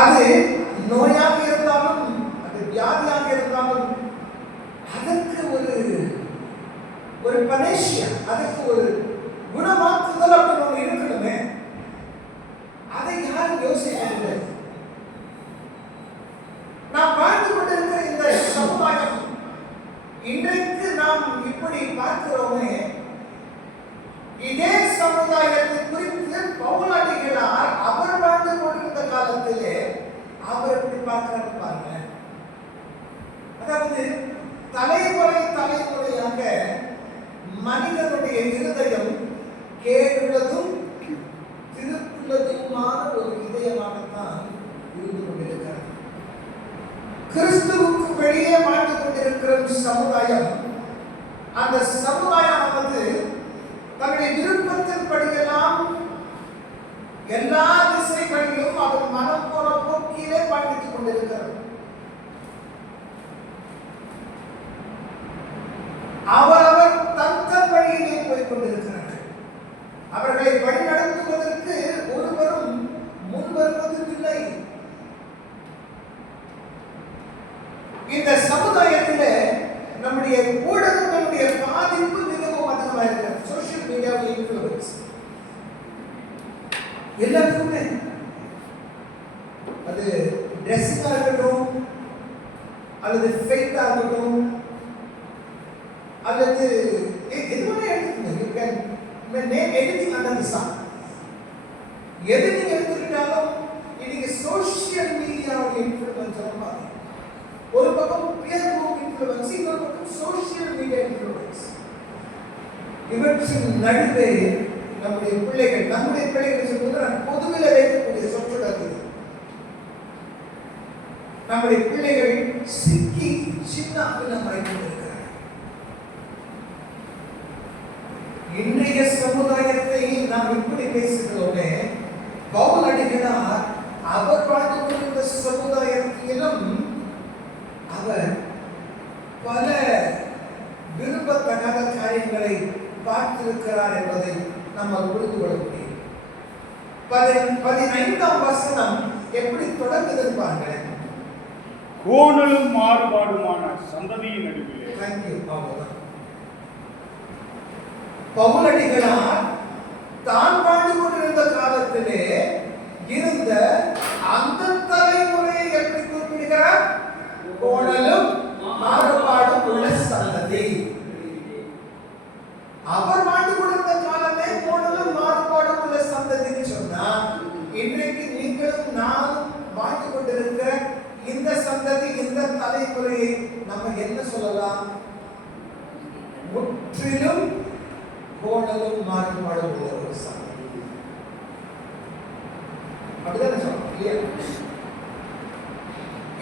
அது நோயாக இருந்தாலும், அது வியாதியாக இருந்தாலும், அதற்கு ஒரு பனேஷியா, அதற்கு ஒரு குணமாக்குதல் அப்படின்னு ஒன்று இருக்கணுமே. அதை யாரும் யோசிக்கவில்லை. நாம் வாழ்ந்து கொண்டிருக்கிற இந்த சமுதாயம், இன்றைக்கு நாம் இப்படி பார்க்கிறோமே, இதே சமுதாயத்தை குறித்து பவுலடிகளார் அவர் வாழ்ந்து கொண்டிருந்த காலத்திலே அவர் எப்படி பார்க்கிறார் பாருங்க. அதாவது தலைமுறையாக மனிதனுடைய இருதயம் கேடுள்ளதும் திருப்புள்ளதுமான ஒரு இதயமாகத்தான் இருந்து கொண்டிருக்கிறது. கிறிஸ்துவுக்கு வெளியே வாழ்ந்து கொண்டிருக்கிற சமுதாயம், அந்த சமுதாயமானது தன்னுடைய விருப்பத்தின்படியெல்லாம் எல்லா திசைகளிலும் அவர் மனம் போன போக்கிலே பயணித்துக் கொண்டிருக்கிறது. அவரவர் தன் வழியிலே போய் கொண்டிருக்கிறார்கள். அவர்களை வழிநடத்துவதற்கு ஒருவரும் முன் வருவதில்லை. இந்த சமுதாயத்திலே நம்முடைய ஊடகங்களுடைய பாதிப்பு மிகவும் அதிகமாக இருக்கிறது. சோசியல் மீடியாவுடைய இன்ஃப்ளூயன்ஸ் எல்லாத்துக்குமே, அது ட்ரெஸ்ஸிங்காக இருக்கட்டும், அல்லது ஃபேக்காக இருக்கட்டும், அல்லது எதுவுமே எடுத்துக்கணும். You can name anything under the sun. எது நீங்க எடுத்துக்கிட்டாலும் இன்னைக்கு சோசியல் மீடியாவுடைய இன்ஃப்ளூயன்ஸ் பாருங்க. ஒரு பக்கம் பியர் குரூப் இன்ஃப்ளூயன்ஸ், இன்னொரு பக்கம் சோசியல் மீடியா இன்ஃப்ளூயன்ஸ். இவற்றின் நடுவே நம்முடைய பிள்ளைகள் சொல்லுவது பொதுவில் வைக்கக்கூடிய சொற்றொடர். நம்முடைய பிள்ளைகள் சிக்கி சின்ன மறைந்திருக்கிறார்கள். இன்றைய சமுதாயத்தை நாம் இப்படி பேசுகிறோமே, பவுலடிகளார் அவர் வாழ்ந்து கொண்டிருந்த சமுதாயத்திலும் அவர் பல விரும்பத்தகாத காரியங்களை பார்த்திருக்கிறார் என்பதை நாம் புரிந்து கொள்ள முடியும். 15ஆம் வசனம் எப்படி தொடங்குது பாருங்கள். கோணலும் மாறுபாடுமான சந்ததியின் நடுவிலே. தேங்க்யூ. பவுலடிகளார் தான் வாழ்ந்து கொண்டிருந்த காலத்திலே இருந்த அந்த தலைமுறையை எப்படி குறிப்பிடுகிறார்? கோணலும் மாறுபாடும் உள்ள சந்ததி. அவர் வாழ்ந்து கொண்டிருந்த காலமே கோணலும் மாறுபாடும் உள்ள சந்ததின்னு சொன்னா, இன்றைக்கு நீங்களும் நானும் வாழ்ந்து கொண்டிருக்கிற இந்த சந்ததி, இந்த தலைமுறையை நம்ம என்ன சொல்லலாம்? முற்றிலும் கோணலும் மாறுபாடும் உள்ள ஒரு சந்ததி. அப்படிதானே சொல்லலாம்.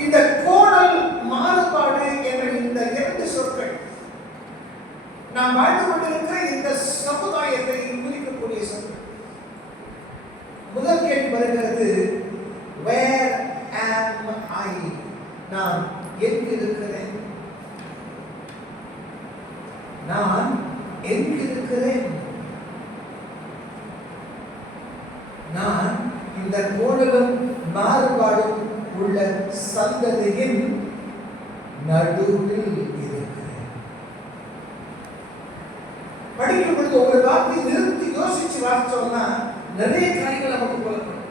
இந்த கோணல் மாறுபாடு என்ற இந்த இரண்டு சொற்கள் நாம் வாழ்ந்து கொண்டிருக்கிற இந்த சமுதாயத்தை குறிக்கக்கூடிய சொற்கள். முதல் கேள்வி வருகிறது, where am I? நான் எங்கு இருக்கிறேன்? நான் எங்கு இருக்கிறேன்? நான் இந்த கோணலும் மாறுபாடும் உள்ள சந்ததியின் நடுவில் இருக்கிறேன். படிக்கும் பொழுது ஒரு வார்த்தை நிறுத்தி யோசிச்சு வாசிச்சோம்னா நிறைய காரியங்கள் நமக்கு புலப்படும்.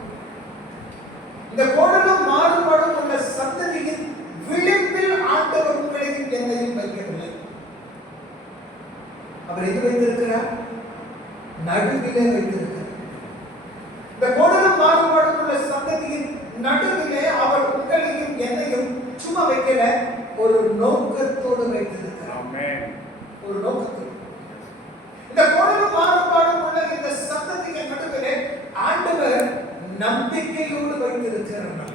இந்த கோணலும் மாறுபாடும் உள்ள சந்ததியின் விளிம்பில் ஆண்டவர் உங்களையும் என்னையும் வைக்கவில்லை. அவர் எது வைத்திருக்கிறார்? நடுவிலே வைத்திருக்கிறார். இந்த கோணலும் மாறுபாடும் உள்ள சந்ததியின் நடுவிலே அவர் உங்களையும் என்னையும் சும்மா வைக்கல, ஒரு நோக்கத்தோடு வைத்திருக்கிறார். ஒரு நோக்கத்தோடு. இந்த கோணலும் மாறுபாடும் உள்ள இந்த சந்ததியின் நடுவிலே ஆண்டவர் நம்பிக்கையோடு வைத்திருக்கிறார்.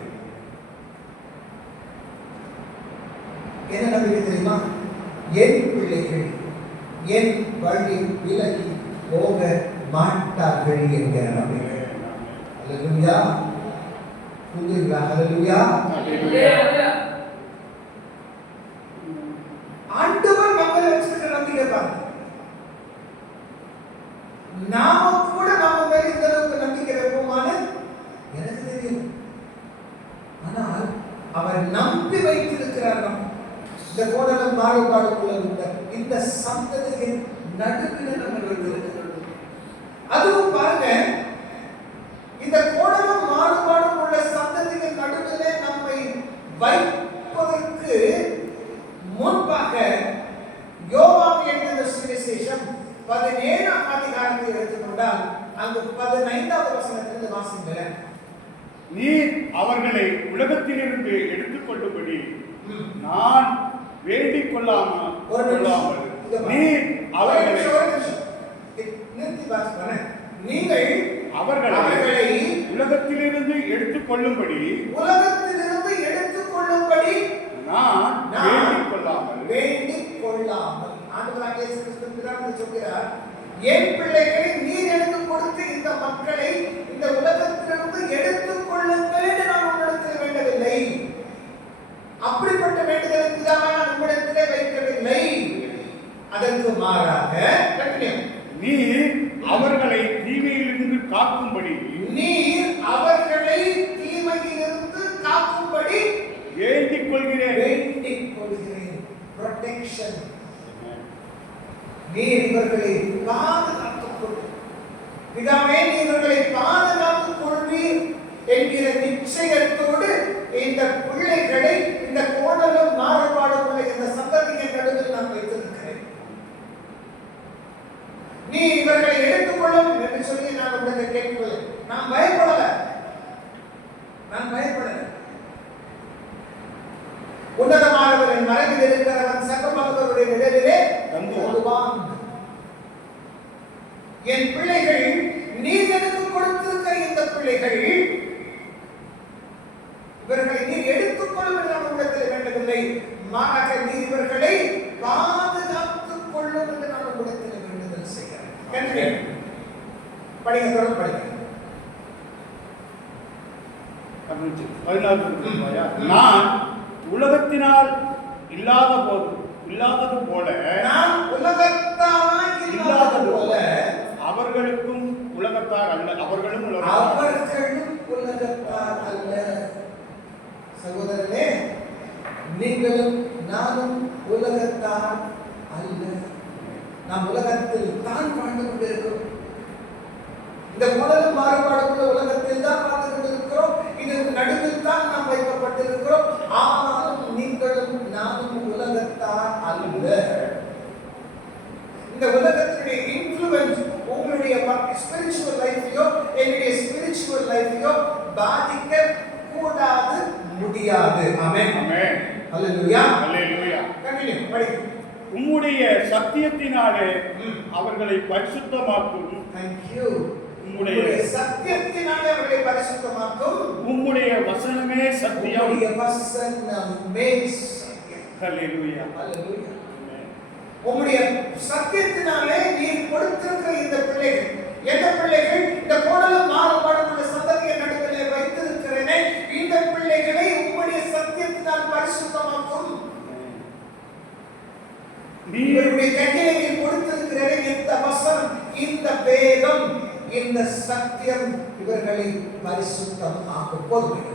என்ன நம்பிக்கை தெரியுமா? என் பிள்ளைகள் என் வழி விலகி போக மாட்டார்கள் என்கிற நம்பிக்கை. அல்லேலூயா. புரியுதா? அல்லேலூயா. ஆண்டவர் நம்மளை வச்சிருக்கிற நம்பிக்கை பாருங்க. நாம கூட நாம மேல இந்த அளவுக்கு நம்பிக்கை வைப்போமான்னு எனக்கு தெரியும். இந்த கோணலும் மாறுபாடுக்குள்ள இந்த சந்ததியின் நடுவில் நம்ம இருக்கிறோம். அதுவும் பாருங்க, இந்த கோணலும் மாறுபாடும் உள்ள சந்ததியின் நடுவிலே நம்மை வைப்பதற்கு முன்பாக யோவான் எழுதின சுவிசேஷம் 17ஆம் அதிகாரத்தை எடுத்துக்கொண்டால் அங்கு 15வது வசனத்திலிருந்து வாசிங்களேன். நீர் அவர்களை உலகத்திலிருந்து எடுத்துக்கொள்ளும்படி நான் வேண்டிக் கொள்ளாமல் நீர் அவர்களை நீங்கள் அவர்களை உலகத்திலிருந்து எடுத்துக்கொள்ளும்படி நான் வேண்டிக் கொள்ளாமல் ஆண்டவராகிய இயேசு கிறிஸ்து பிதாவிடம் சொல்கிறார், என் பிள்ளைகளை நீர் எனக்கு கொடுத்து இந்த மக்களை இந்த உலகத்திலிருந்து எடுத்துக் கொள்ளுங்கள் என்று நான் உங்களிடத்தில் வேண்டவில்லை. அப்படிப்பட்ட வேண்டுதலை பிதாவை நான் உங்களிடத்திலே வைக்கவில்லை. அதற்கு மாறாக நீர் அவர்களை தீமையிலிருந்து காக்கும்படி வேண்டிக் கொள்கிறேன். ப்ரொடெக்ஷன். நீர் இவர்களை பாதுகாத்துக் கொள். பிதாவே, நீர் இவர்களை பாதுகாத்துக் கொள்வீர் என்கிற நிச்சயத்தோடு இந்த பிள்ளைகளை இந்த கோணலும் மாறுபாடும் உள்ள இந்த சந்ததியின் நடுவில் நான் வைத்திருக்கிறேன். நீ இவர்களை எடுத்துக்கொள்ளும் என்று சொல்லி நான் உங்களை கேட்கவில்லை. நான் பயப்படல. உன்னதமானவரின் மறைவில் இருக்கிறவன் சக்கரவர்த்தியுடைய நிழலிலே தங்குவான். என் பிள்ளைகள், நீர் எனக்கு கொடுத்திருக்கிற இந்த பிள்ளைகள், இவர்களை நீர் எடுத்துக்கொள்ளும் என்று நான் உங்களிடத்தில் வேண்டவில்லை. மாறாக நீர் இவர்களை பாதுகாத்துக் கொள்ளும் என்று நான் உங்களிடத்தில் வேண்டுதல் செய்கிறேன். படிங்க, தொடர்ந்து படிங்க. 14 நான் உலகத்தினால் இல்லாதது போல அவர்களுக்கும் உலகத்தார் அல்ல. அவர்களும் உலகத்தார் அல்ல. சகோதரனே, நீங்களும் நானும் உலகத்தார் அல்ல. நாம் உலகத்தில் தான் வாழ்ந்து கொண்டிருக்கிறோம். இந்த கோணலும் மாறுபாடுள்ள உலகத்தில் தான் வாழ்ந்து கொண்டிருக்கிறோம். இதற்கு நடுவில் தான் நாம் வைக்கப்பட்டிருக்கிறோம். ஆனாலும் நீங்களும் நானும் உலகத்தார் அல்ல. இந்த உலகத்தினுடைய இன்ஃப்ளூயன்ஸ் உங்களுடைய ஸ்பிரிச்சுவல் லைஃபையோ என்னுடைய ஸ்பிரிச்சுவல் லைஃபையோ பாதிக்க கூடாது, முடியாது. ஆமென். ஹல்லேலூயா. கண்டினியூ படிங்க. உம்முடைய சத்தியத்தினாலே அவர்களை பரிசுத்தமாக்கும். Thank you. உம்முடைய சத்தியத்தினாலே அவர்களை பரிசுத்தமாக்கும். உம்முடைய வசனமே சத்தியம். உம்முடைய வசனமே சத்தியம். ஹல்லேலூயா. உம்முடைய சத்தியத்தினாலே நீர் கொடுத்திருக்கிற இந்த பிள்ளைகள், எந்த பிள்ளைகள் இந்த கோணலும் மாறுபாடும் உள்ள சந்ததியை நடுவிலே வைத்திருக்கிறேனே, இந்த பிள்ளைகளை உம்முடைய சத்தியத்தினால் பரிசுத்தமாக்கும். நீருடைய கையிலே நீர் கொடுத்திருக்கிறேனே இந்த வசனம், இந்த வேதம், இந்த சத்தியம் இவர்களை பரிசுத்தம் ஆக்கும். போதும்.